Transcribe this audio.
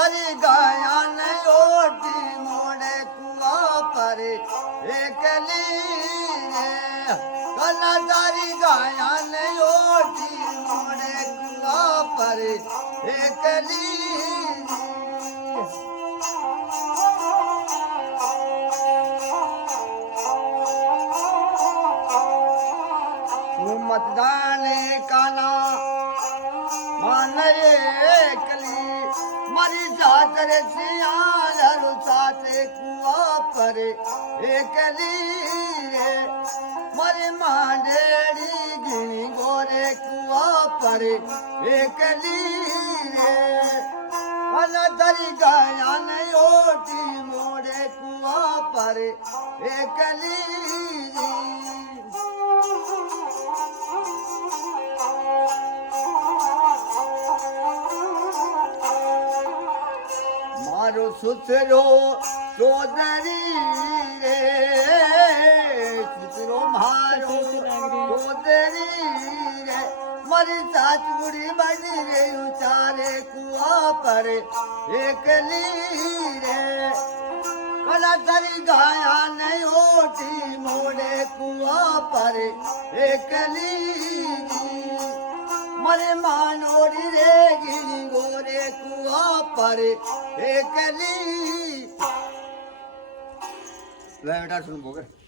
તારી ગાયા ને ઓટી મોડે કુવા પર એકલી રે કલા તારી ગાયા ને ઓટી મોડે કુવા પર એકલી मतदान काना माने एकली मरी जात रे सियालु साथे कुआ पर एकली रे मरी मांडेड़ी गिनी गोरे कुआ पर एकली रे अन दरी गाया ने ओटी मोड़े कुआ पर एकली मारो सुथरो चौधरी रे सुथरो मारो चौधरी रे मरी सात बुढ़ी बनी रे उचारे कुआ पर एकली रे कला तरी गाया नहीं ओटी मोड़े कुआ पर एकली मरे मानोरी रे गिरी गोरे कुआ पर एकली बेटा सुन बोगे